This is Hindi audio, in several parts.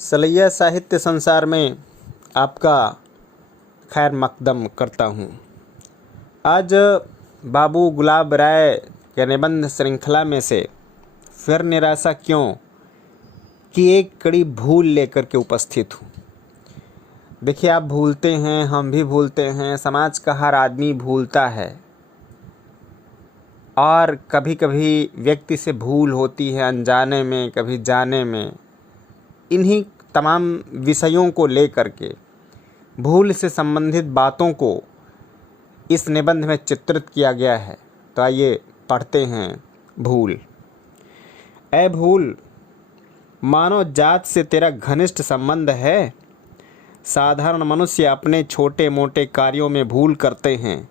सलैया साहित्य संसार में आपका खैर मकदम करता हूँ। आज बाबू गुलाब राय के निबंध श्रृंखला में से फिर निराशा क्यों की एक कड़ी भूल लेकर के उपस्थित हूँ। देखिए, आप भूलते हैं, हम भी भूलते हैं, समाज का हर आदमी भूलता है और कभी कभी व्यक्ति से भूल होती है अनजाने में, कभी जाने में। इन्हीं तमाम विषयों को लेकर के भूल से संबंधित बातों को इस निबंध में चित्रित किया गया है। तो आइए पढ़ते हैं। भूल। ऐ भूल, मानव जात से तेरा घनिष्ठ संबंध है। साधारण मनुष्य अपने छोटे मोटे कार्यों में भूल करते हैं।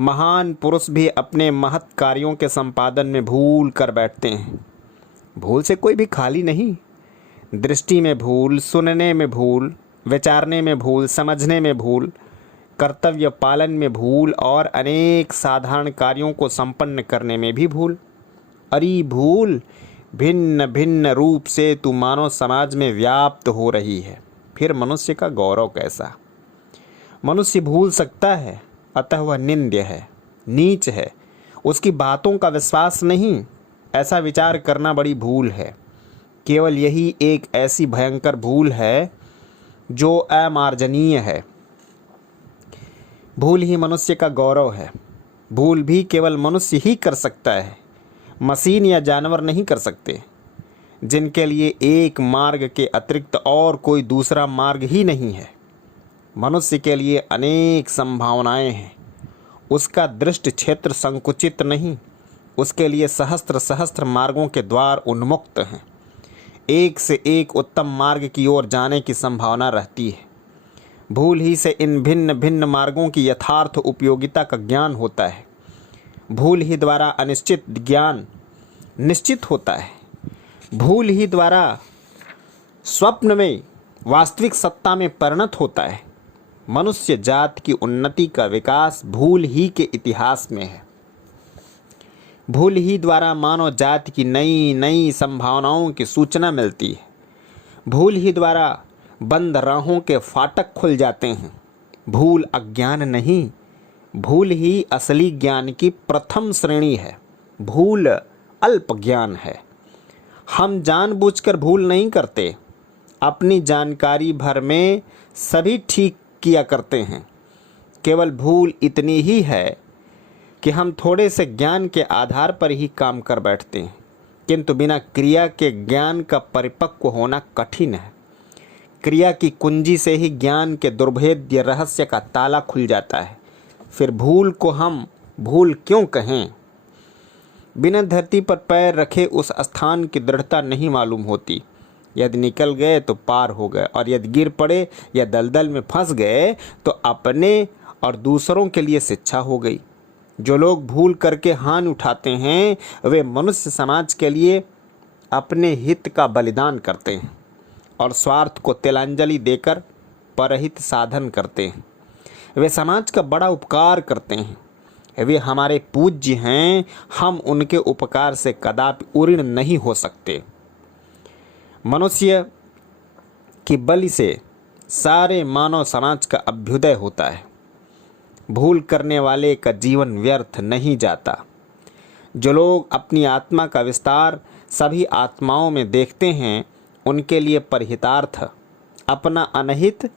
महान पुरुष भी अपने महत् कार्यों के संपादन में भूल कर बैठते हैं। भूल से कोई भी खाली नहीं। दृष्टि में भूल, सुनने में भूल, विचारने में भूल, समझने में भूल, कर्तव्य पालन में भूल और अनेक साधारण कार्यों को संपन्न करने में भी भूल। अरे भूल, भिन्न भिन्न रूप से तू मानव समाज में व्याप्त हो रही है। फिर मनुष्य का गौरव कैसा। मनुष्य भूल सकता है, अतः वह निंद्य है, नीच है। उसकी बातों का विश्वास नहीं, ऐसा विचार करना बड़ी भूल है। केवल यही एक ऐसी भयंकर भूल है जो अमार्जनीय है। भूल ही मनुष्य का गौरव है। भूल भी केवल मनुष्य ही कर सकता है, मशीन या जानवर नहीं कर सकते, जिनके लिए एक मार्ग के अतिरिक्त और कोई दूसरा मार्ग ही नहीं है। मनुष्य के लिए अनेक संभावनाएं हैं। उसका दृष्टि क्षेत्र संकुचित नहीं, उसके लिए सहस्त्र सहस्त्र मार्गों के द्वार उन्मुक्त हैं। एक से एक उत्तम मार्ग की ओर जाने की संभावना रहती है। भूल ही से इन भिन्न भिन्न मार्गों की यथार्थ उपयोगिता का ज्ञान होता है। भूल ही द्वारा अनिश्चित ज्ञान निश्चित होता है। भूल ही द्वारा स्वप्न में वास्तविक सत्ता में परिणत होता है। मनुष्य जात की उन्नति का विकास भूल ही के इतिहास में है। भूल ही द्वारा मानव जाति की नई नई संभावनाओं की सूचना मिलती है। भूल ही द्वारा बंद राहों के फाटक खुल जाते हैं। भूल अज्ञान नहीं, भूल ही असली ज्ञान की प्रथम श्रेणी है। भूल अल्प ज्ञान है। हम जानबूझकर भूल नहीं करते, अपनी जानकारी भर में सभी ठीक किया करते हैं। केवल भूल इतनी ही है कि हम थोड़े से ज्ञान के आधार पर ही काम कर बैठते हैं, किंतु बिना क्रिया के ज्ञान का परिपक्व होना कठिन है। क्रिया की कुंजी से ही ज्ञान के दुर्भेद्य रहस्य का ताला खुल जाता है। फिर भूल को हम भूल क्यों कहें। बिना धरती पर पैर रखे उस स्थान की दृढ़ता नहीं मालूम होती। यदि निकल गए तो पार हो गए, और यदि गिर पड़े या दलदल में फंस गए तो अपने और दूसरों के लिए शिक्षा हो गई। जो लोग भूल करके हानि उठाते हैं वे मनुष्य समाज के लिए अपने हित का बलिदान करते हैं और स्वार्थ को तिलांजलि देकर परहित साधन करते हैं। वे समाज का बड़ा उपकार करते हैं। वे हमारे पूज्य हैं। हम उनके उपकार से कदापि उऋण नहीं हो सकते। मनुष्य की बलि से सारे मानव समाज का अभ्युदय होता है। भूल करने वाले का जीवन व्यर्थ नहीं जाता। जो लोग अपनी आत्मा का विस्तार सभी आत्माओं में देखते हैं, उनके लिए परहितार्थ अपना अनहित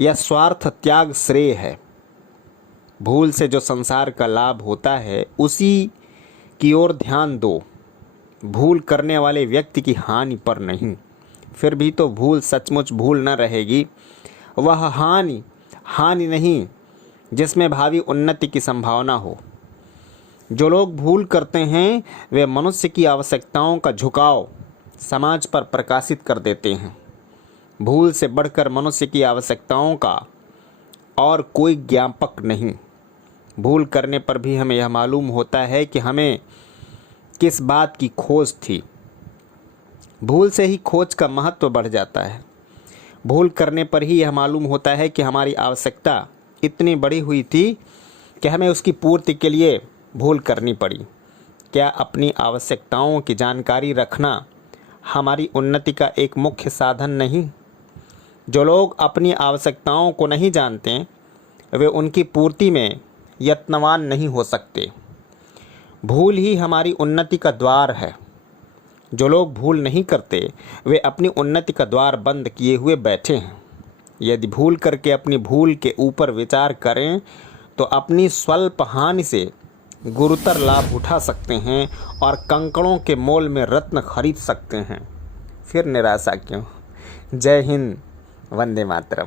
या स्वार्थ त्याग श्रेय है। भूल से जो संसार का लाभ होता है उसी की ओर ध्यान दो, भूल करने वाले व्यक्ति की हानि पर नहीं। फिर भी तो भूल सचमुच भूल न रहेगी। वह हानि नहीं जिसमें भावी उन्नति की संभावना हो। जो लोग भूल करते हैं वे मनुष्य की आवश्यकताओं का झुकाव समाज पर प्रकाशित कर देते हैं। भूल से बढ़कर मनुष्य की आवश्यकताओं का और कोई ज्ञापक नहीं। भूल करने पर भी हमें यह मालूम होता है कि हमें किस बात की खोज थी। भूल से ही खोज का महत्व बढ़ जाता है। भूल करने पर ही यह मालूम होता है कि हमारी आवश्यकता इतनी बड़ी हुई थी कि हमें उसकी पूर्ति के लिए भूल करनी पड़ी। क्या अपनी आवश्यकताओं की जानकारी रखना हमारी उन्नति का एक मुख्य साधन नहीं? जो लोग अपनी आवश्यकताओं को नहीं जानते वे उनकी पूर्ति में यत्नवान नहीं हो सकते। भूल ही हमारी उन्नति का द्वार है। जो लोग भूल नहीं करते वे अपनी उन्नति का द्वार बंद किए हुए बैठे हैं। यदि भूल करके अपनी भूल के ऊपर विचार करें तो अपनी स्वल्प हानि से गुरुतर लाभ उठा सकते हैं और कंकड़ों के मोल में रत्न खरीद सकते हैं। फिर निराशा क्यों। जय हिंद, वंदे मातरम।